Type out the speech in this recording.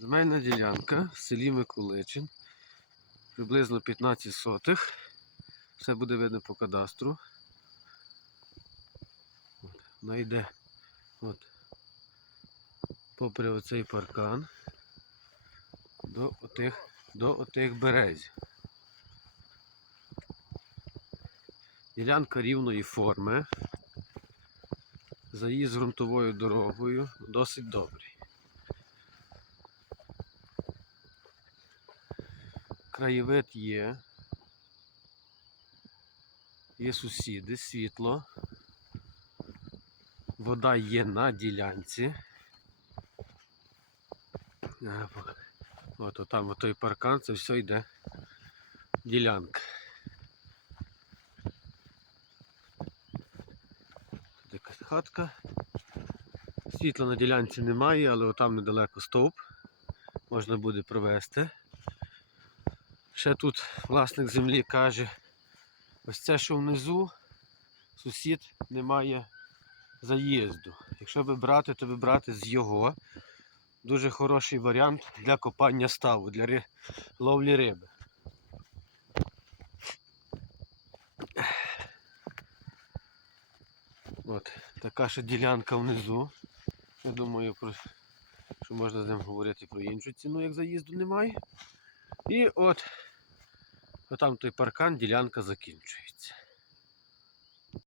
Земельна ділянка в селі Миколичин. Приблизно 15 сотих. Все буде видно по кадастру. От, Вона йде от, попри оцей паркан до отих, до отих березів. Ділянка рівної форми. Заїзд ґрунтовою дорогою досить добрий. Краєвид є. Є сусіди, світло. Вода є на ділянці. Пок- От там той паркан, це все йде ділянка. Тут якась хатка. Світла на ділянці немає, але отам недалеко стовп. Можна буде провести. Ще тут власник землі каже, ось це, що внизу, сусід не має заїзду. Якщо би брати, то би брати з його. Дуже хороший варіант для копання ставу, для ловлі риби. От, така ще ділянка внизу. Я думаю, про, що можна з ним говорити про іншу ціну, як заїзду немає. І от, отам той паркан, ділянка закінчується.